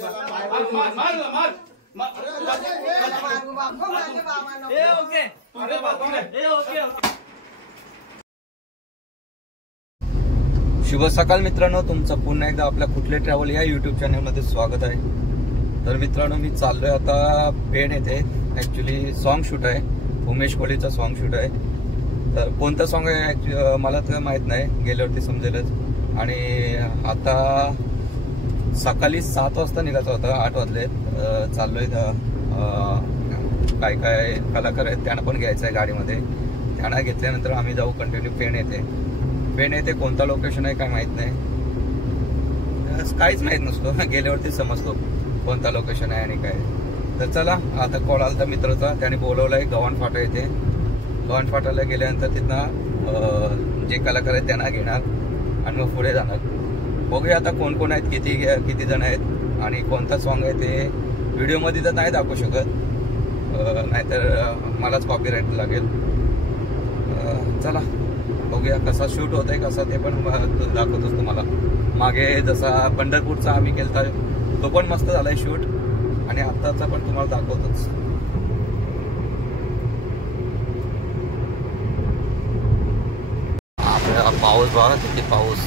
शुभ सकाळ मित्रांनो, तुमचं पुन्हा एकदा आपल्या कुठले ट्रॅव्हल या युट्यूब चॅनल मध्ये स्वागत आहे. तर मित्रांनो, मी चाललोय आता पेण येथे. ऍक्च्युली सॉन्ग शूट आहे, उमेश कोहलीचा सॉन्ग शूट आहे. तर कोणतं सॉन्ग आहे मला तर माहित नाही, गेल्यावरती समजेलच. आणि आता सकाळी 7 वाजता निघायचं होतं, 8 वाजले. चाललोय काय काय कलाकार आहेत त्यांना पण घ्यायचं आहे गाडीमध्ये. त्यांना घेतल्यानंतर आम्ही जाऊ कंटिन्यू पेण येथे. पेण येथे कोणता लोकेशन आहे काय माहित नाही, काहीच माहित नसतो. गेल्यावरती समजतो कोणता लोकेशन आहे आणि काय. तर चला, आता कॉल आला मित्राचा, त्याने बोलवलंय गव्हाण फाटा येथे. गव्हाण फाटाला गेल्यानंतर तिथनं जे कलाकार आहेत त्यांना घेणार आणि मग पुढे जाणार. बघूया आता कोण कोण आहेत, किती जण आहेत आणि कोणता सॉन्ग आहे ते व्हिडिओमध्ये तर नाही दाखवू शकत, नाहीतर मलाच कॉपीराईट लागेल. चला बघूया कसा शूट होत आहे, कसा ते पण दाखवतोच तुम्हाला. मागे जसा पंढरपूरचा आम्ही केलता तो पण मस्त झालाय शूट, आणि आत्ताचा पण तुम्हाला दाखवतोच. आपल्या पाऊस बघा किती पाऊस.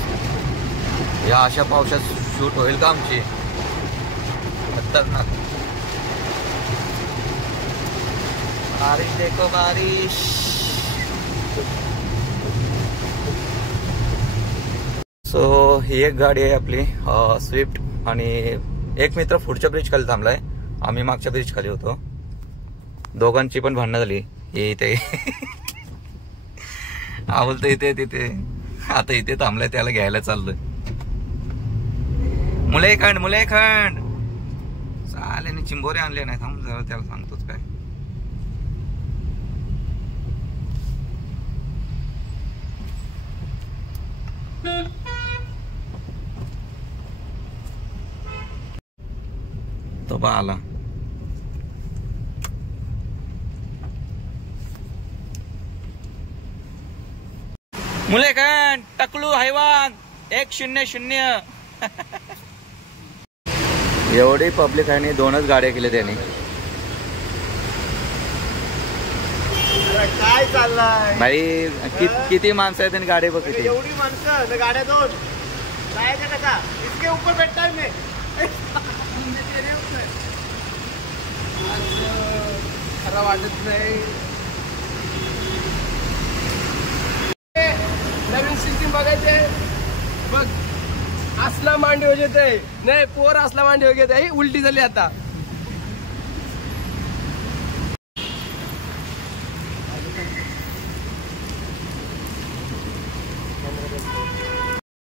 या अशा पावसात शूट होईल का आमची? खतरनाक. बारिश देखो बारिश. सो ही एक गाडी आहे आपली स्विफ्ट, आणि एक मित्र पुढच्या ब्रिज खाली थांबलाय, आम्ही मागच्या ब्रिज खाली होतो. दोघांची पण भांडणं झाली. इथे आवलतं इथे तिथे, आता इथे थांबलाय, त्याला घ्यायला चाललोय. मुलेखंड चालेने चिंबोरे आणले नाही, थांब जरा त्याला सांगतोच काय. तो बा आला. मुलेखंड टकलू हैवान 100. एवढी पब्लिक आहे, 2च गाड्या केल्या त्याने. काय चाललंय भाई? किती माणसं आहेत आणि गाडी बघ किती. एवढी माणसं, गाड्या 2 जायचं का? इसके ऊपर बैठता है मैं. खरं वाटत नाही. नवीन सिस्टीम बघायचे बघ. असला मांडी हो जाते नाही, पोर असला मांडी हो घेते. उलटी झाली आता.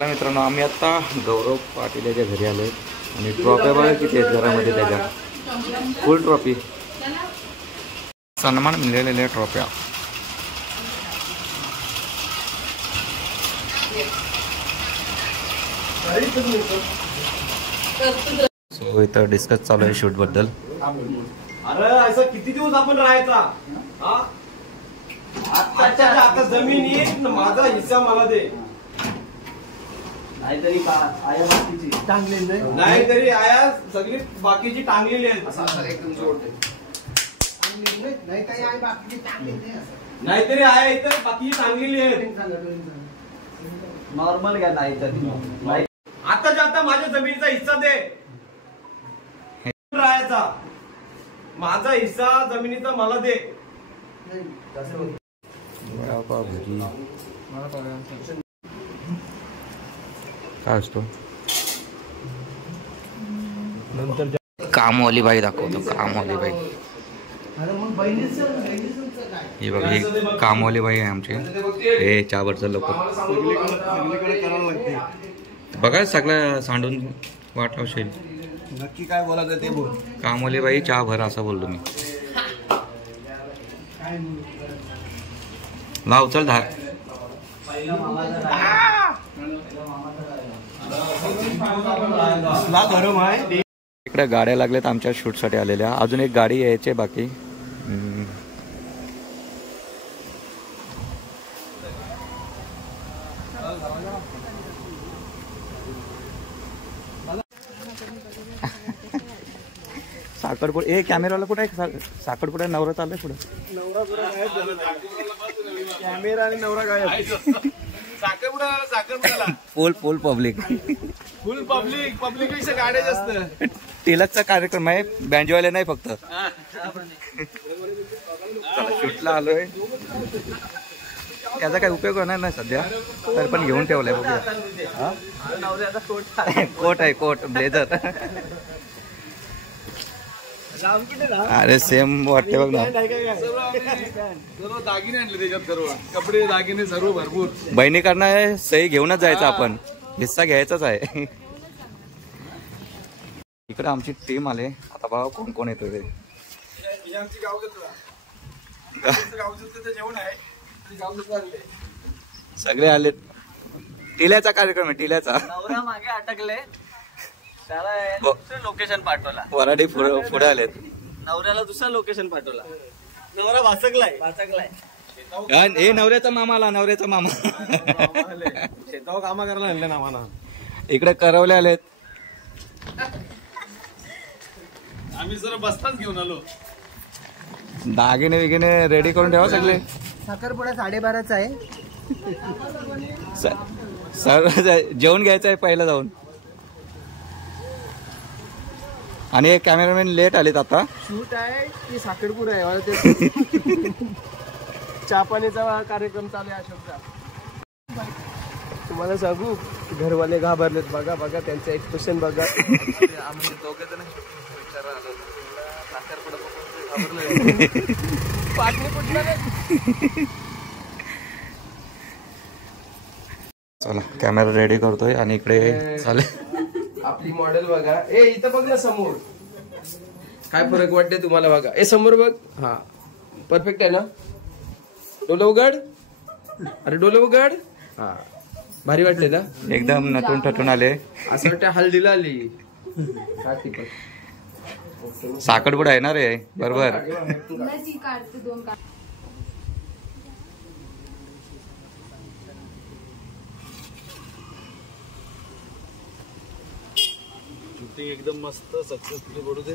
मित्रांनो, आम्ही आता गौरव पाटील याच्या घरी आलोय, आणि ट्रॉफी बघा किती आहेत घरामध्ये. त्याच्या फुल ट्रॉफी, सन्मान मिळालेल्या ट्रॉफ्या. सो इथं डिस्कस चालू आहे शूट बद्दल. अरे असं किती दिवस आपण राहायचा? आता जमीन येईल, माझा हिस्सा मला दे. नाहीतरी नाहीतरी आया सगळी बाकीची टांगलेली आहेत. एकदम जोड. नाहीतरी आया इथं बाकीची टांगलेली आहेत. नॉर्मल घ्या. नाही आताच्या आता माझ्या जमिनीचा हिस्सा दे. राहायचा माझा हिस्सा जमिनीचा मला दे. काय असतो नंतर कामवाली बाई दाखवतो. कामवाली बाई ही बघ, ही कामवाली बाई आहे आमची. हे चहावरचं लोक बघा, सगळं सांडून वाट लावशील. नक्की काय बोलायचं ते बोल. कामवाली बाई चहा भर असं बोललो मी. लाव चल धार. गरम आहे. इकडे गाड्या लागल्यात आमच्या शूटसाठी आलेल्या. अजून एक गाडी यायची बाकी. साखरपुडा कॅमेराला कुठे आहे? साखरपुडा नवरा चाललाय पुढे. कॅमेरा आणि नवरा गायब. साखरपुडा फुल पब्लिक पेक्षा गाड्या जास्त. टिलकचा कार्यक्रम आहे, बँजवाले नाही फक्त. शूटला आलोय, त्याचा काही उपयोग होणार नाही सध्या, तर पण घेऊन ठेवलाय बघूया. कोट आहे, कोट ब्लेझर. अरे सेम वाटते बघ ना. सर्व दागिने आणले त्याच्यात, सर्व कपडे दागिने सर्व भरपूर. बहिणीकडनं सही घेऊनच जायचं आपण, हिस्सा घ्यायचाच आहे. इकडे आमची टीम आले, आता बघा कोण कोण येतो ते. सगळे आले. टिल्याचा कार्यक्रम आहे, टिल्याचा. नवरा मागे अटकले, त्याला लोकेशन पाठवला. वराडी पुढे आलेत. नवऱ्याला दुसरा लोकेशन पाठवला. नवरा वाचकलाय. हे नवऱ्याचा मामा आला, नवऱ्याचा मामा. शेतावर कामा करायला आणले नावाना. इकडे करवले आलेत. आम्ही जरा बसताच घेऊन आलो. दागिने विगिने रेडी करून ठेवा सगळे. साखरपुडा 12:30चा आहे. सर जेवण घ्यायचं आहे पहिला जाऊन. आणि एक कॅमेरामॅन लेट आलेत आता. शूट आहे की साखरपुडा आहे? चहा पाणीचा कार्यक्रम चालू आहे अशोकचा. तुम्हाला सांगू, घरवाले घाबरलेत. बघा बघा त्यांचं एक्सप्रेशन बघा. आम्ही दोघे जण पाटणी कुठला. चला कॅमेरा रेडी करतोय आणि इकडे चालेल. आपली मॉडेल बघा. इथं बघ ना समोर, काय फरक वाटते तुम्हाला बघा. समोर बघ. हा परफेक्ट आहे ना. डोलं उघड. अरे डोलं उघड. हा भारी वाटले ना. एकदम नटून टटून आले. असं वाटतं हल्दीला आली. साखरपुडा आहे ना रे, बरोबर. शूटिंग एकदम मस्त सक्सेसफुली पडू दे.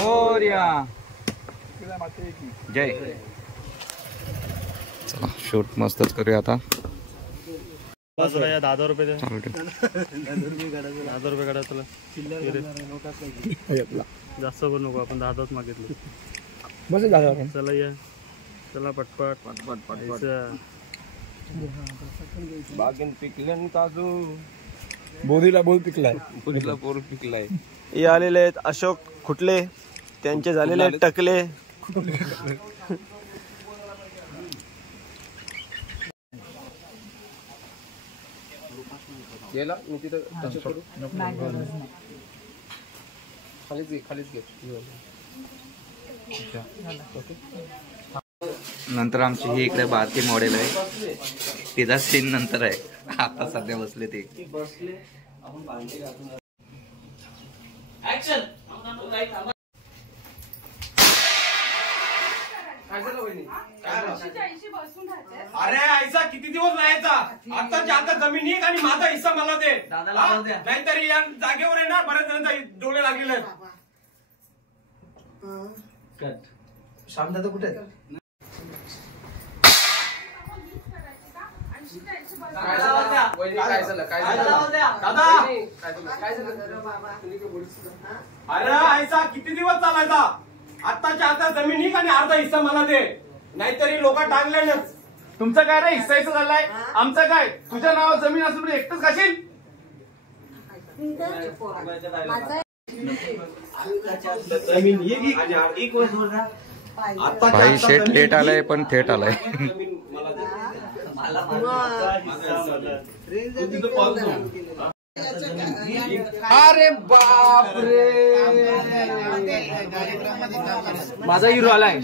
मोरया जय. चला शूट मस्तच करूया आता. 10 रुपये द्या. 10 रुपये काढा तुला. जास्त पण नको, आपण 10च मागितले. बस झालं. चला या, चला पटपट. बागेन पिकल्यान काजू. बोरीला बोर पिकलाय. बोरीला बोर पिकलाय. हे आलेले आहेत अशोक खुटले, त्यांचे झालेले टकले. गेला मी तिथं टच करू. खालीच घे. नंतर आमची ही इकडे बारकी मॉडेल आहे, तिचा सीन नंतर आहे. आता सध्या बसले ते. अरे ऐसा किती दिवस राहायचा. आताच्या आता जमिनी आणि माझा हिस्सा मला दे. नाहीतरी या जागेवर आहे ना बरेच जण डोळे लागलेले आहेत. श्यामदादा कुठे आहेत? अरे ऐसा किती दिवस चालायचा. आताच्या आता जमिनी आणि अर्धा हिस्सा मला दे, नाहीतरी लोक टांगले. तुमचं काय रे हिस्सा झालाय, आमचं काय. तुझ्या नावावर जमीन असून एकटंच खाशील. भाई शेट लेट आलाय पण थेट आलाय. अरे बाप रे, माझा हिरो आलाय.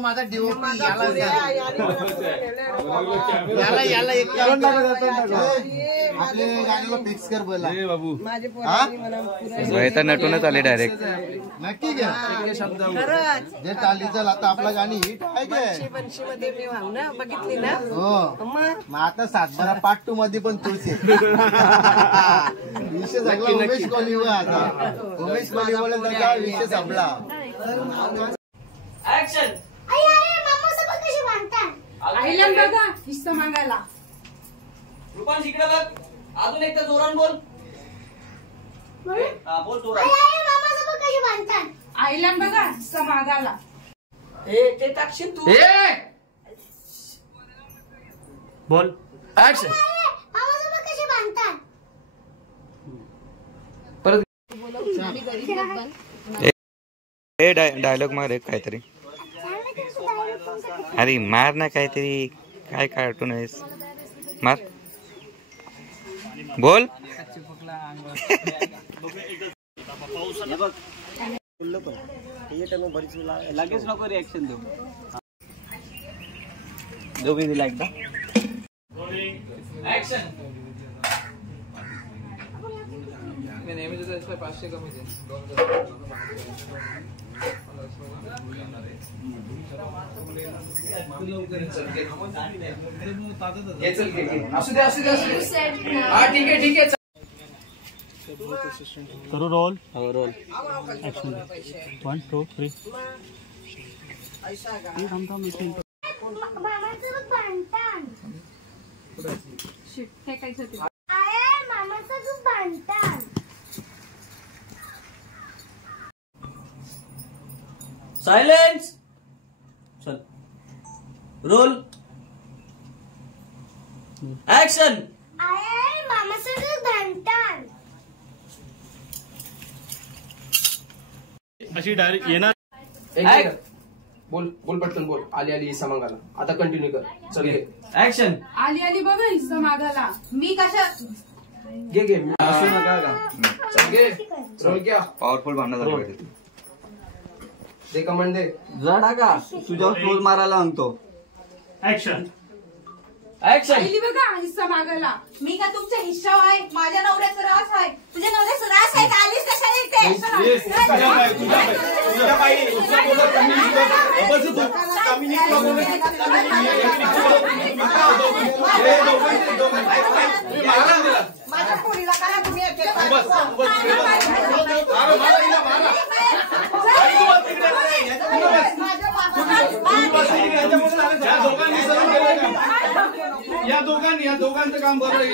माझा डीओपी याला आपले गाडीला फिक्स कर बोला बाबू तर नटूनच आले डायरेक्ट. नक्की घ्या जे टालीचं आता आपला गाणी हिट आहे काय बघितली ना हो मग आता सातबारा पार्ट 2 मध्ये पण तूच आहे. विषय सगळा उमेश कोहलीवर आता उमेश कोहलीमुळे त्याचा विषय संपला. ऍक्शन. आईला बघा हिस्सा मागायला. रुपांश इकडे बघ. अजून एकदा जोरान बोल. हा बोल जोरान. आईला बघा हिस्सा मागायला. ते टाकशील तू. बोल ऍक्शन. डायलॉग मार एक काहीतरी. अरे मार ना काहीतरी. काय कार्टून आहेस मार. बोल. लगेच नको रिएक्शन देऊ. जो मी दिला एकदा. ऍक्शन. नेहमीच 500 कमी दे. करू रोल. रोल. ऍक्शन. 1 2 3. सायलेन्स. चल रोल. ऍक्शन. अशी डायरेक्ट येणार. बोल बोल पटकन बोल. आली आली हिस्सा मागायला. आता कंटिन्यू कर. चल घे. ऍक्शन. आली आली बघा हिस्सा मागायला. मी कशा घे घे. असू नका का. चल घे. रोल घ्या. पॉवरफुल भांडण झालं पाहिजे. दे कमांड दे. जडा का तुझ्यावर क्लोज मारायला सांगतो. ऍक्शन. ऍक्शन. आली बघा हिस्सा मागायला. मी का तुमच्या हिस्सा आहे. माझ्या नवऱ्याचा रास आहे. तुझ्या नवऱ्याचा रास आहे. आलीच कशाला येते. माझ्या पोरीला करा तुम्ही. या दोघांचं काम बरोबर आहे.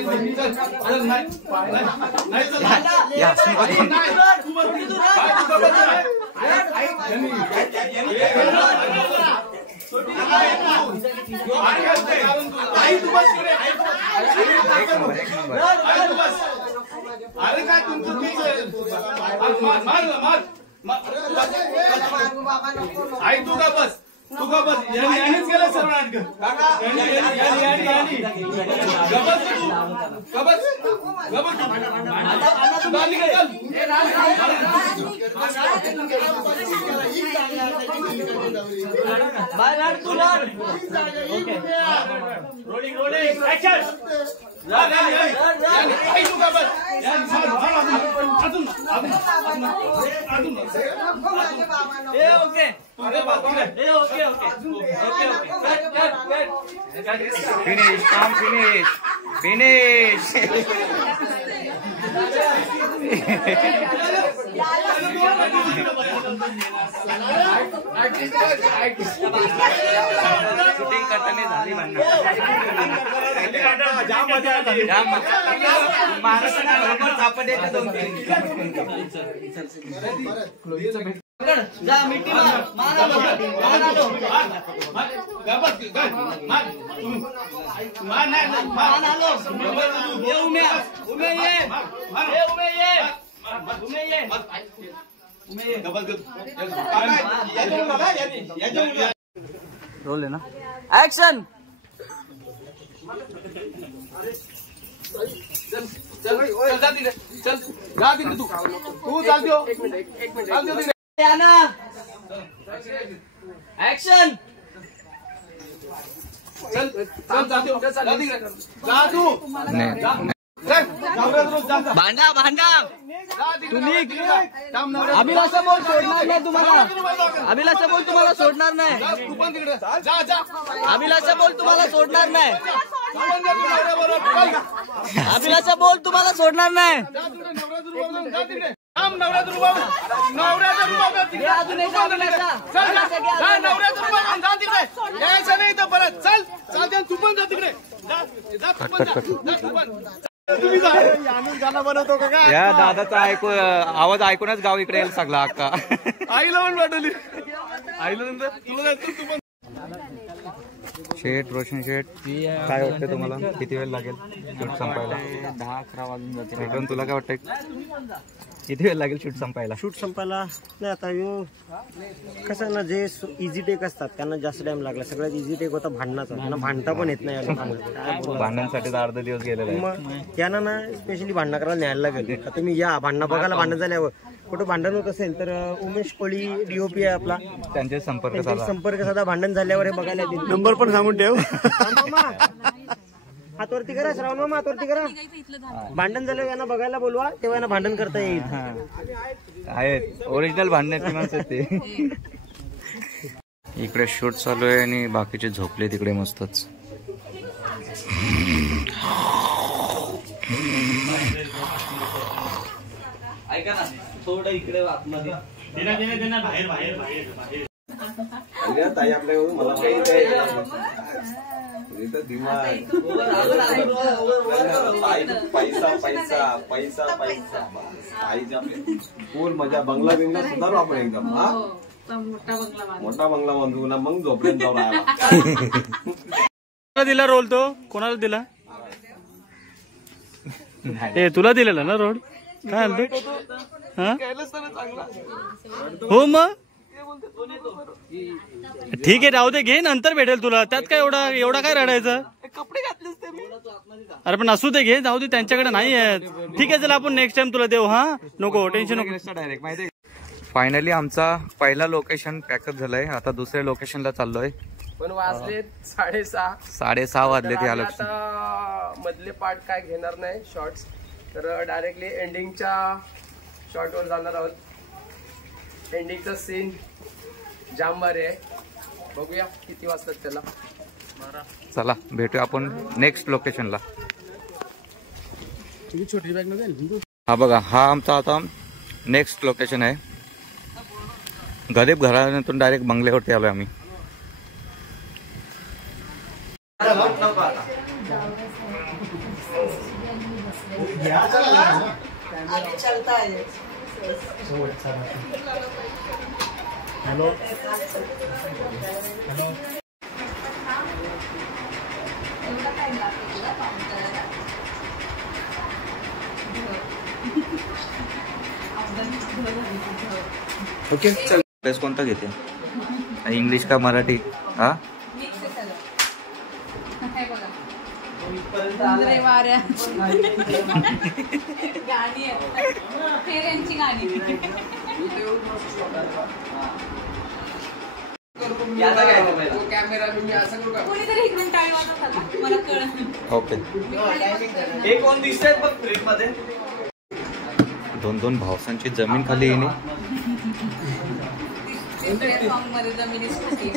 अरे काय तुमचं आई तू का बस. तू का बस. यानेच केलं सर्व नाटक. Rolling rolling action. फिनिश काम फिनिश फिनिश. शूटिंग करताना झाली म्हणणं. महाराष्ट्र सापड्याच्या 2-3. जा मिठी रोल आहे ना. ऍक्शन. चल जा तिकडे. चल जा तिकडे. तू चाल देऊ. एक मिनिट. ऍक्शन. चल चल जा देऊ. जा तिकडे. जा तू. भांडा भांडा तुम्ही अभिलाषा बोल सोडणार नाही तुम्हाला. अभिलाषा बोल तुम्हाला सोडणार नाही. अभिलाषा बोल तुम्हाला सोडणार नाही. अभिलाषा बोल तुम्हाला सोडणार नाही. या दादाचा आवाज ऐकूनच गाव इकडे यायला लागला अक्का. आईला पण पाठवली. आईला नंतर तुला शेठ रोशन शेठ काय वाटतं तुम्हाला किती वेळ लागेल शूट संपायला? 10-11 वाजून जाते. विक्रम तुला काय वाटतंय किती वेळ लागेल शूट संपायला? शूट संपायला नाही आता कसं ना जे इझी टेक असतात त्यांना जास्त टाइम लागला. सगळ्यात इझी टेक होता भांडणाचा. त्यांना भांडता पण येत नाही. भांडणांसाठी तर अर्धा दिवस गेलेला आहे. मग त्यांना ना स्पेशली भांडणं करायला न्यायला लागेल. आता तुम्ही या भांडणं बघायला. भांडण झाल्यावर कुठं भांडण होत असेल तर उमेश कोळी डीओपी आहे आपला, त्यांचे संपर्क साधा भांडण झाल्यावर हे बघायला येतील. नंबर पण सांगून ठेव. हातवरती करा श्रावण मामा, हातवरती करा. भांडण झाल्यावर यांना बघायला बोलवा, तेव्हा यांना भांडण करता येईल. आहेत ओरिजिनल भांडण्याची माणसं ते. इकडे शूट चालू आहे आणि बाकीचे झोपले तिकडे मस्तच. ऐका ना थोडं इकडे आतमध्ये बाहेर बाहेर बाहेर बाहेर. ताई आपल्याकडून मला पैसा पैसा पैसा पैसा फुल मजा. बंगला बिंगला सुधारू आपण एकदम. हा मोठा बंगला बांधू ना मग झोपड्यात जाऊ राहिला. दिला रोल तो कोणाला दिला? ए तुला दिलेला ना रोल? काय म्हणतो? हो मग ठीक आहे राहू दे, घे नंतर भेटेल तुला. त्यात काय एवढा काय रडायचं? कपडे घातलेच ते मी. अरे पण असू दे, घे जाऊ दे, त्यांच्याकडे नाही आहेत. ठीक आहे चला आपण नेक्स्ट टाइम तुला देऊ. हा नको टेन्शन नको. डायरेक्ट माहिती. फायनली आमचा पहिला लोकेशन पॅकअप झालाय. आता दुसऱ्या लोकेशनला चाललोय. पण वाजले 6:30 वाजले ते आलो. आता मधले पार्ट काय घेणार नाही शॉर्ट्स, तर डायरेक्टली एंडिंगच्या शॉर्टवर जाणार आहोत. एंडिंगचा सीन जाम भारी आहे. बघूया किती वाजतात त्याला. चला भेटूया आपण नेक्स्ट लोकेशनला. हा बघा, हा आमचा आता नेक्स्ट लोकेशन आहे. गरीब घरातून डायरेक्ट बंगल्यावरती आलोय आम्ही. हॅलो ओके चल. ड्रेस कोणता घेते? इंग्लिश का मराठी? हा गाणी फेऱ्यांची गाणी. कॅमेरा मी असं करू का? कोणीतरी इकडून टाळी वाजवत होता, मला कळलं. ओके. हे कोण दिसतंय बघ फ्रेम मध्ये. 2 भावसांची जमीन खाली येणे. सॉंग मध्ये जमिनीसाठी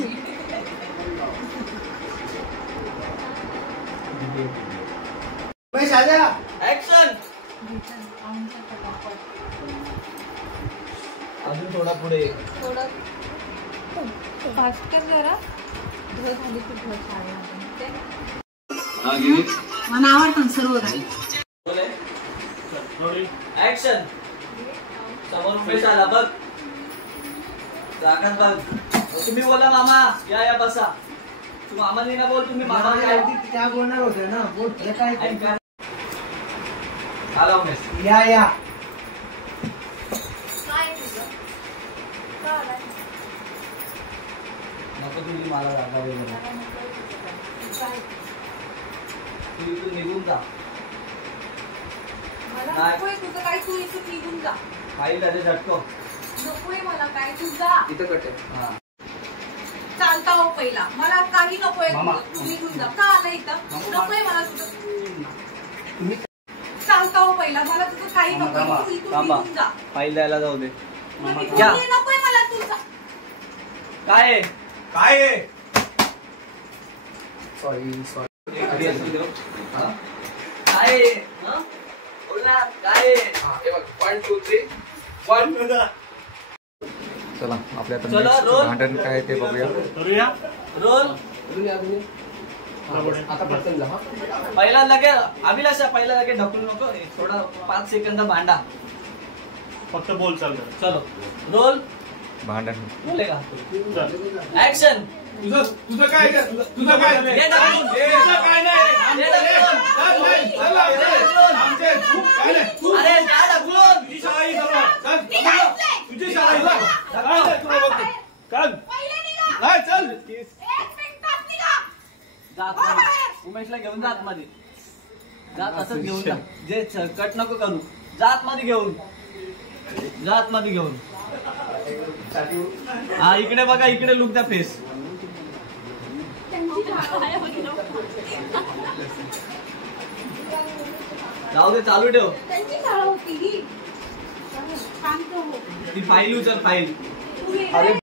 ऍक्शन. अजून थोडा पुढे. थोडं फास्ट कर जरा. झाली खूप मला आवडतं सर्व गाणी. ऍक्शन. समोर उमेश आला बघ. जागात बघ. तुम्ही बोला मामा या बसा. तू मामाने ना बोल, तुम्ही मामा त्या बोलणार होते ना. बोल काय आला उमेश. या नको तुम्ही मला जागा तू इथून निघून जा. मला नकोय तुझं काय, तू इथं निघून जा. फाईल त्याचे झटको. नकोय मला काय, तू जा. इथं कटे. चालता हो पहिला. मला काही नकोय, तू निघून जा. का आला इथं? नकोय मला तुझं. चालता हो पहिला, मला तुझं काही नको. तू इथून निघून जा. फाईल द्यायला जाऊ दे. इथून या. ये, नकोय मला तुझा. काय आहे? काय आहे? काय आहे? हं? बोल ना, काय आहे? 1 2 3 1. चला आपल्या आता चला, next रोल. भांडण काय ते बघूया. रोल. पहिला लगे अभिलाषा, पहिला लगे ढकलू नको. थोडा 5 सेकंद भांडा. फक्त बोल चालतं. चलो रोल. भांडण बोलेगा. ऍक्शन. तुझं काय? तुझं काय? ये ढकलून. तुझं काय नाही? ये ढकलून. चल नाही, चल आमचे तू काय नाही. अरे जा ढकलून. तुझी शाळा ही सर्व. चल, तुझी शाळा ही जा. काय नाही तुला बघतो. चल. पहिले निघा. नाही चल. 1 मिनिटात निघा. जा आतमध्ये. उमेशला घेऊन जा आतमध्ये. जा तसंच घेऊन जा. जे कट नको करू. जा आतमध्ये घेऊन. जा आतमध्ये घेऊन. हा इकडे बघा, इकडे लुक द्या फेस. त्यांची शाळा आहे वगैरे. जाऊ दे, चालू ठेव. त्यांची शाळा होती ही. शांत हो. ती फाईल उचल, फाईल. तू वेगळं